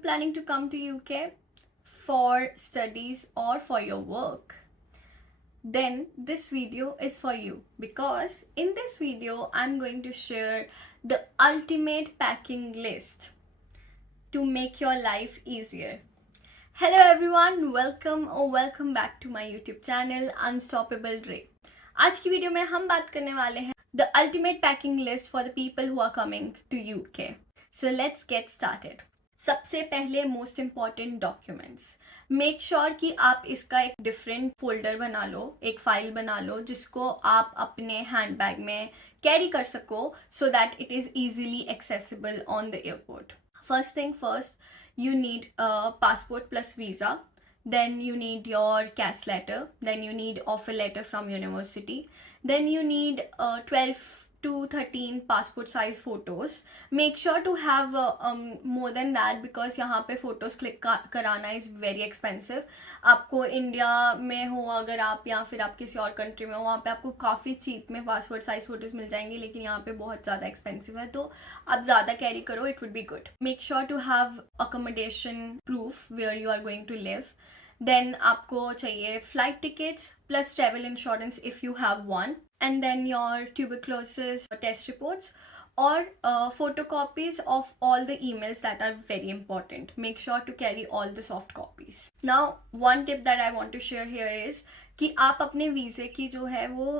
planning to come to UK for studies or for your work? Then this video is for you, because in this video I'm going to share the ultimate packing list to make your life easier. Hello everyone, welcome back to my YouTube channel Unstoppable Ray. आज की video में हम बात करने वाले हैं the ultimate packing list for the people who are coming to UK. So let's get started. सबसे पहले most important documents. Make sure कि आप इसका एक डिफरेंट फोल्डर बना लो, एक फाइल बना लो जिसको आप अपने हैंडबैग में कैरी कर सको, so that it is easily accessible on the airport. First thing first, you need a passport plus visa, then you need your CAS letter, then you need offer letter from university, then you need 12 to 13 passport size photos. Make sure to have more than that, because यहाँ पे photos click कराना is very expensive. आपको India में हो अगर आप, या फिर आप किसी और कंट्री में हो, वहाँ पे आपको काफ़ी चीप में पासपोर्ट साइज फोटोज मिल जाएंगी, लेकिन यहाँ पे बहुत ज़्यादा एक्सपेंसिव है, तो आप ज़्यादा कैरी करो, it would be good. Make sure to have accommodation proof where you are going to live. Then आपको चाहिए flight tickets plus travel insurance if you have one, and then your tuberculosis test reports, or photocopies of all the emails that are very important. Make sure to carry all the soft copies. Now one tip that I want to share here is कि आप अपने वीज़े की जो है वो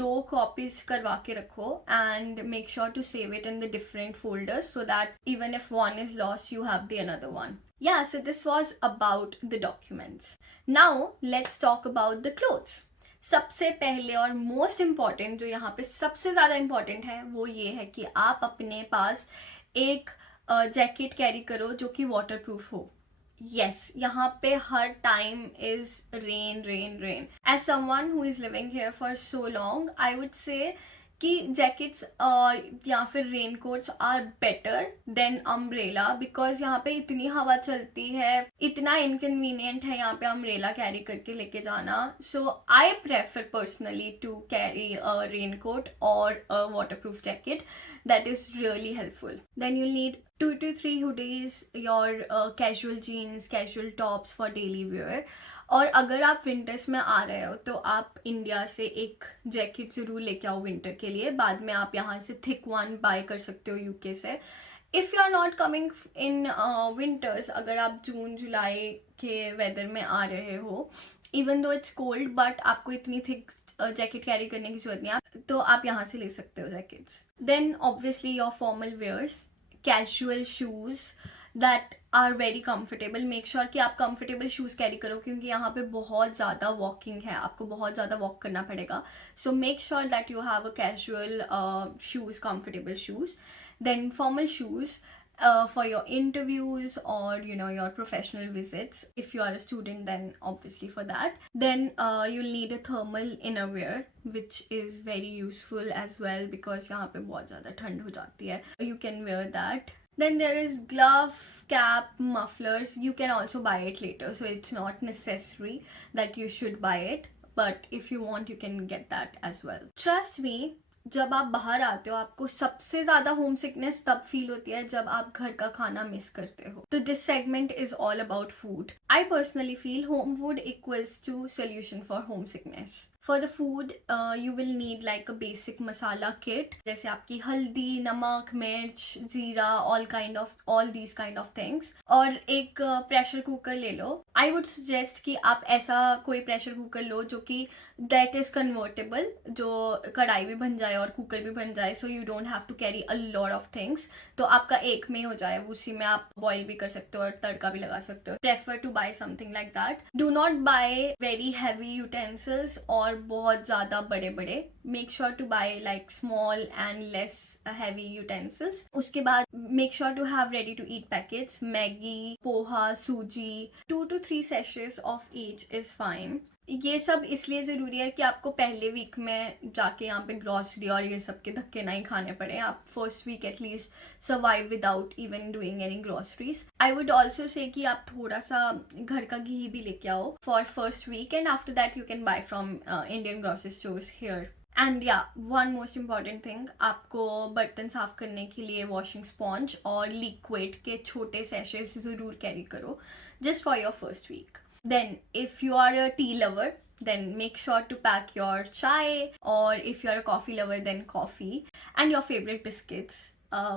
2 copies करवा के रखो, and make sure to save it in the different folders so that even if one is lost you have the another one. Yeah, so this was about the documents. Now let's talk about the clothes. सबसे पहले और most important, जो यहाँ पे सबसे ज़्यादा important है, वो ये है कि आप अपने पास एक जैकेट कैरी करो जो कि वाटर प्रूफ हो. यस, यहाँ पे हर time is rain rain rain. As someone who is living here for so long, I would say कि जैकेट्स या फिर rain coats are better than umbrella, because यहाँ पे इतनी हवा चलती है, इतना इनकन्वीनियंट है यहाँ पे अम्ब्रेला कैरी करके लेके जाना. So I prefer personally to carry a rain coat और a water proof jacket. That is really helpful. Then you need 2 to 3 hoodies, your casual jeans, casual tops for daily wear. और अगर आप winters में आ रहे हो तो आप India से एक जैकेट ज़रूर लेके आओ विंटर के लिए. बाद में आप यहाँ से थिक वन बाय कर सकते हो यूके से. If you are not coming in winters, अगर आप जून जुलाई के वेदर में आ रहे हो, even though it's cold, but आपको इतनी थिक जैकेट कैरी करने की जरूरत नहीं है, तो आप यहाँ से ले सकते हो jackets. Then obviously your formal wears, casual shoes that are very comfortable. Make sure कि आप कंफर्टेबल शूज़ कैरी करो, क्योंकि यहाँ पे बहुत ज़्यादा वॉकिंग है, आपको बहुत ज़्यादा वॉक करना पड़ेगा. So make sure that you have a casual shoes, comfortable shoes. Then formal shoes for your interviews or your professional visits. If you are a student, then obviously for that. Then you'll need a thermal innerwear, which is very useful as well, because यहाँ पे बहुत ज़्यादा ठंड हो जाती है. You can wear that. Then there is glove, cap, mufflers. You can also buy it later, so it's not necessary that you should buy it, but if you want you can get that as well. Trust me, जब आप बाहर आते हो आपको सबसे ज़्यादा home sickness तब feel होती है जब आप घर का खाना मिस करते हो. तो this segment is all about food. I personally feel home food equals to solution for home sickness. For the food you will need like a basic masala kit, जैसे आपकी हल्दी, नमक, मिर्च, ज़ीरा, all these kind of things. और एक pressure cooker ले लो. आई would suggest कि आप ऐसा कोई प्रेशर कुकर लो जो कि दैट इज़ कन्वर्टेबल, जो कढ़ाई भी बन जाए और कुकर भी बन जाए, so you don't have to carry a lot of things. तो आपका एक में हो जाए, उसी में आप बॉईल भी कर सकते हो और तड़का भी लगा सकते हो. Prefer to buy something like that. Do not buy very heavy utensils और बहुत ज़्यादा बड़े बड़े. Make sure to buy like small and less heavy utensils. उसके बाद make sure to have ready to eat packets. Maggi, poha, सूजी. 2 to 3 sachets of each is fine. ये सब इसलिए ज़रूरी है कि आपको पहले वीक में जाके यहाँ पे ग्रॉसरी और ये सब के धक्के नहीं खाने पड़े. आप first week at least survive without even doing any groceries. I would also say कि आप थोड़ा सा घर का घी भी लेके आओ for first week, and after that you can buy from Indian grocery stores here. And या वन मोस्ट इम्पॉर्टेंट थिंग, आपको बर्तन साफ करने के लिए वॉशिंग स्पॉन्ज और लिक्विड के छोटे सैशेस ज़रूर कैरी करो, just for your first week. Then, if you are a tea lover, then make sure to pack your chai, or if you are a coffee lover, then coffee and your favorite biscuits,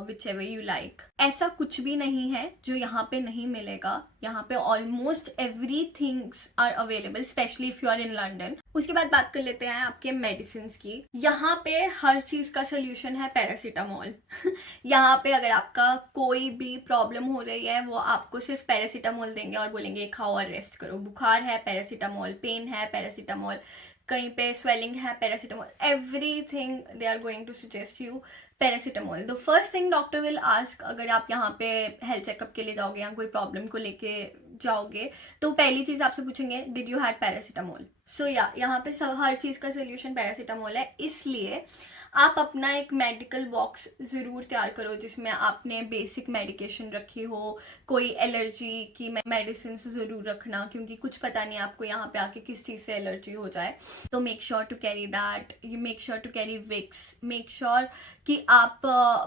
whichever you like. ऐसा कुछ भी नहीं है जो यहाँ पे नहीं मिलेगा. यहाँ पे almost every things are available, specially if you are in London. उसके बाद बात कर लेते हैं आपके मेडिसिन की. यहाँ पे हर चीज का सोल्यूशन है पैरासीटामोल. यहाँ पे अगर आपका कोई भी प्रॉब्लम हो रही है, वो आपको सिर्फ पैरासीटामोल देंगे और बोलेंगे खाओ और रेस्ट करो. बुखार है पैरासीटामोल, पेन है पैरासीटामोल, कहीं पे स्वेलिंग है paracetamol, everything they are going to suggest you paracetamol. The first thing doctor will ask, अगर आप यहाँ पे हेल्थ चेकअप के लिए जाओगे या कोई प्रॉब्लम को लेके जाओगे, तो पहली चीज आपसे पूछेंगे डिड यू हैड पैरासीटामोल. सो या यहाँ पे सब हर चीज का सोल्यूशन पैरासीटामोल है. इसलिए आप अपना एक मेडिकल बॉक्स ज़रूर तैयार करो जिसमें आपने बेसिक मेडिकेशन रखी हो. कोई एलर्जी की मेडिसिन ज़रूर रखना, क्योंकि कुछ पता नहीं आपको यहाँ पे आके किस चीज़ से एलर्जी हो जाए. तो make sure to carry that. You make sure to carry Vicks. Make sure कि आप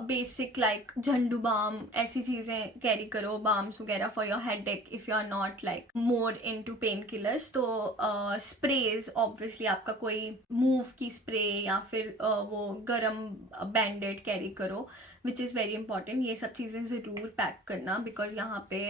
बेसिक लाइक झंडू बाम ऐसी चीज़ें कैरी करो, बाम्स वगैरह for your headache if you are not like more into painkillers. तो स्प्रेज ऑब्वियसली आपका कोई move की स्प्रे या फिर वो गरम बैंडेड कैरी करो, विच इज़ वेरी इंपॉर्टेंट. ये सब चीज़ें ज़रूर पैक करना, बिकॉज यहाँ पे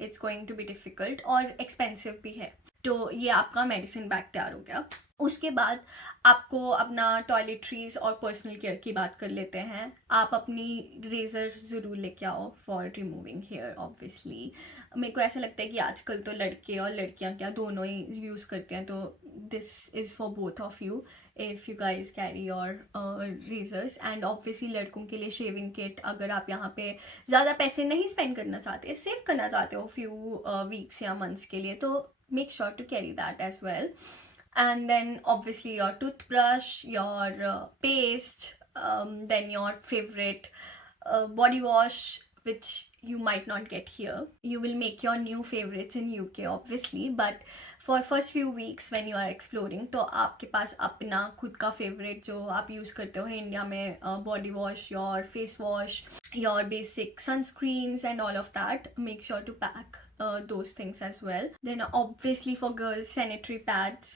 it's going to be difficult और एक्सपेंसिव भी है. तो ये आपका मेडिसिन बैग तैयार हो गया. उसके बाद आपको अपना टॉयलेटरीज और पर्सनल केयर की बात कर लेते हैं. आप अपनी रेज़र ज़रूर लेके आओ फॉर रिमूविंग हेयर. ऑब्वियसली मेरे को ऐसा लगता है कि आजकल तो लड़के और लड़कियां क्या दोनों ही यूज़ करते हैं, तो this is for both of you if you guys carry your razors. And obviously लड़कों के लिए शेविंग किट, अगर आप यहाँ पे ज़्यादा पैसे नहीं स्पेंड करना चाहते, सेव करना चाहते हो फ्यू वीक्स या मंथ्स के लिए, तो make sure to carry that as well. And then obviously your toothbrush, your paste, then your favorite body wash, which you might not get here. You will make your new favorites in UK obviously, but for first few weeks when you are exploring, तो आपके पास अपना खुद का favorite जो आप use करते हो India में, body wash, your face wash, your basic sunscreens and all of that. Make sure to pack those things as well. Then obviously for girls sanitary pads,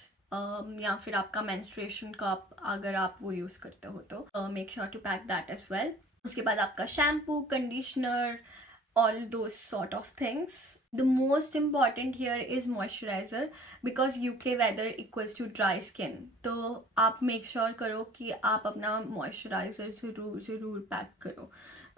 या फिर आपका menstruation cup अगर आप वो यूज़ करते हो तो make sure to pack that as well. उसके बाद आपका shampoo, conditioner, all those sort of things. The most important here is moisturizer, because UK weather equals to dry skin. तो आप make sure करो कि आप अपना moisturizer ज़रूर pack करो.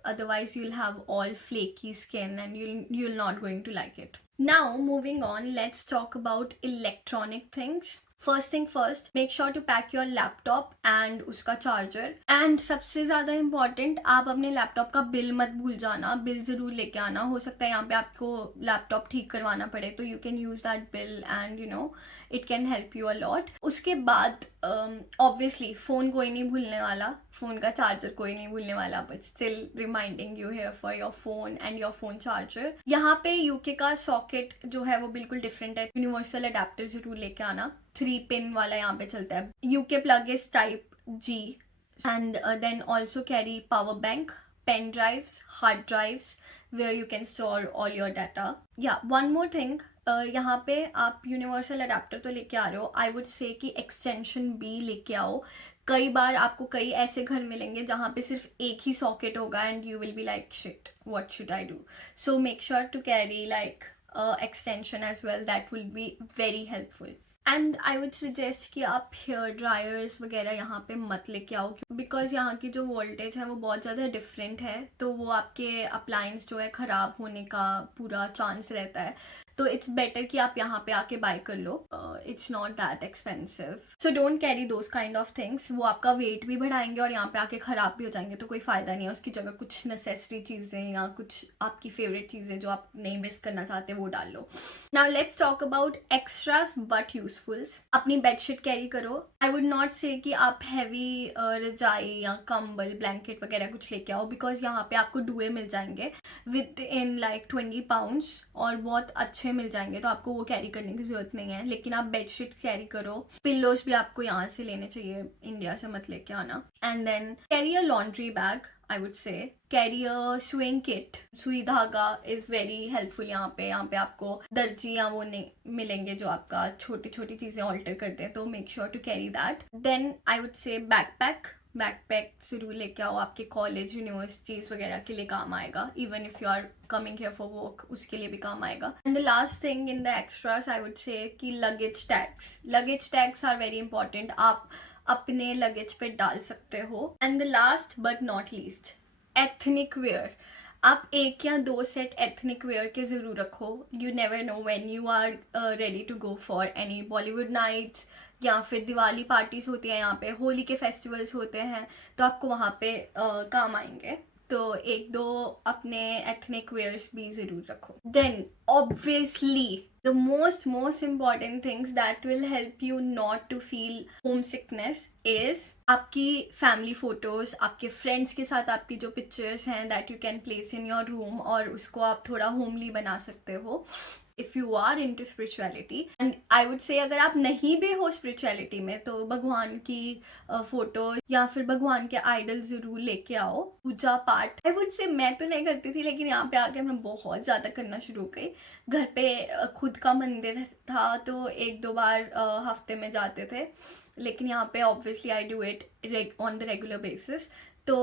Otherwise you'll have all flaky skin and you'll not going to like it. Now moving on, let's talk about electronic things. First thing first, make sure to pack your laptop and उसका charger. And सबसे ज़्यादा important, आप अपने laptop का bill मत भूल जाना. Bill ज़रूर लेके आना. हो सकता है यहाँ पे आपको लैपटॉप ठीक करवाना पड़े, तो you can use that bill and you know it can help you a lot. उसके बाद obviously फ़ोन कोई नहीं भूलने वाला, फ़ोन का चार्जर कोई नहीं भूलने वाला, but still reminding you here for your phone and your phone charger. यहाँ पे UK का सॉकेट जो है वो बिल्कुल डिफरेंट है. यूनिवर्सल अडेप्टर ज़रूर लेके आना. 3 पिन वाला यहाँ पे चलता है. UK plug is type G. And then also carry power bank, pen drives, hard drives, where you can store all your data. Yeah, one more thing. यहाँ पे आप यूनिवर्सल अडेप्टर तो लेके आ रहे हो, आई वुड से कि एक्सटेंशन भी लेके आओ. कई बार आपको कई ऐसे घर मिलेंगे जहाँ पे सिर्फ एक ही सॉकेट होगा and you will be like shit what should I do. So make sure to carry like extension as well. That will be very helpful. And I would suggest कि आप हेयर ड्रायर्स वगैरह यहाँ पे मत लेके आओ, because यहाँ की जो वोल्टेज है वो बहुत ज़्यादा डिफरेंट है, तो वो आपके अप्लायंस जो है ख़राब होने का पूरा चांस रहता है. तो इट्स बेटर कि आप यहाँ पे आके बाय कर लो. It's not that expensive, so don't carry those kind of things. वो आपका वेट भी बढ़ाएंगे और यहाँ पे आके ख़राब भी हो जाएंगे, तो कोई फ़ायदा नहीं है. उसकी जगह कुछ नेसेसरी चीज़ें या कुछ आपकी फेवरेट चीज़ें जो आप नहीं मिस करना चाहते वो डाल लो. Now let's talk about extras but usefuls. अपनी बेडशीट कैरी करो. आई वुड नॉट से कि आप हैवी रजाई या कंबल ब्लैंकेट वगैरह कुछ लेके आओ, बिकॉज यहाँ पे आपको डुए मिल जाएंगे विद इन लाइक 20 पाउंड्स और बहुत अच्छे अच्छे मिल जाएंगे, तो आपको वो कैरी करने की जरूरत नहीं है। लेकिन आप बेडशीट कैरी करो, पिल्लोज भी आपको यहाँ से लेने चाहिए, इंडिया से मत लेके आना। And then carry a laundry bag, I would say. Carry a sewing kit. सुई धागा is very helpful यहाँ पे आपको दर्जी या वो नहीं मिलेंगे जो आपका छोटी छोटी चीज़ें ऑल्टर करते हैं, तो make sure to carry that. Then I would say backpack जरूर लेके आओ, आपके कॉलेज यूनिवर्सिटीज वगैरह के लिए काम आएगा। Even if you are coming here for work, उसके लिए भी काम आएगा। And the last thing in the extras I would say कि luggage tags are very important, आप अपने लगेज पे डाल सकते हो। And the last but not least, ethnic wear. आप 1 या 2 सेट एथनिक वेयर के ज़रूर रखो। You never know when you are ready to go for any Bollywood nights, या फिर दिवाली पार्टीज होती हैं यहाँ पे, होली के फेस्टिवल्स होते हैं, तो आपको वहाँ पे काम आएंगे। तो 1-2 अपने एथनिक वेयर्स भी ज़रूर रखो। Then obviously the most important things that will help you not to feel homesickness is आपकी फैमिली फोटोज, आपके फ्रेंड्स के साथ आपकी जो पिक्चर्स हैं that you can place in your room, और उसको आप थोड़ा होमली बना सकते हो if you are into spirituality. And I would say अगर आप नहीं भी हो spirituality में, तो भगवान की फोटो या फिर भगवान के आइडल जरूर लेके आओ। पूजा पाठ I would say मैं तो नहीं करती थी, लेकिन यहाँ पे आके मैं बहुत ज़्यादा करना शुरू गई। घर पे खुद का मंदिर था तो 1-2 बार हफ्ते में जाते थे, लेकिन यहाँ पे obviously I do it on the regular basis. तो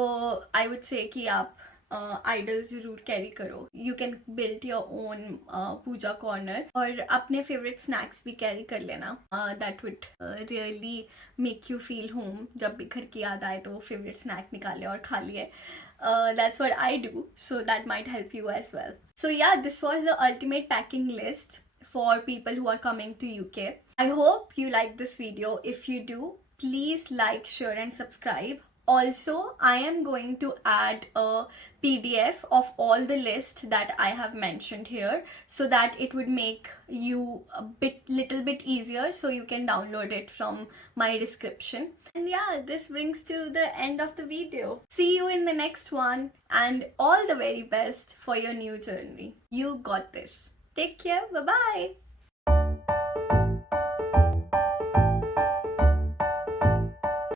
आई वुड से कि आप आइडल जरूर कैरी करो। You can build your own puja corner, और अपने फेवरेट स्नैक्स भी कैरी कर लेना। That would really make you feel home. जब भी घर की याद आए तो वो फेवरेट स्नैक निकाले और खा लिए। That's what I do, so that might help you as well. So yeah, this was the ultimate packing list for people who are coming to UK. I hope you like this video. If you do, please like, share and subscribe. Also, I am going to add a PDF of all the list that I have mentioned here, so that it would make you little bit easier, so you can download it from my description. And yeah, this brings to the end of the video. See you in the next one, and all the very best for your new journey. You got this. Take care. Bye bye.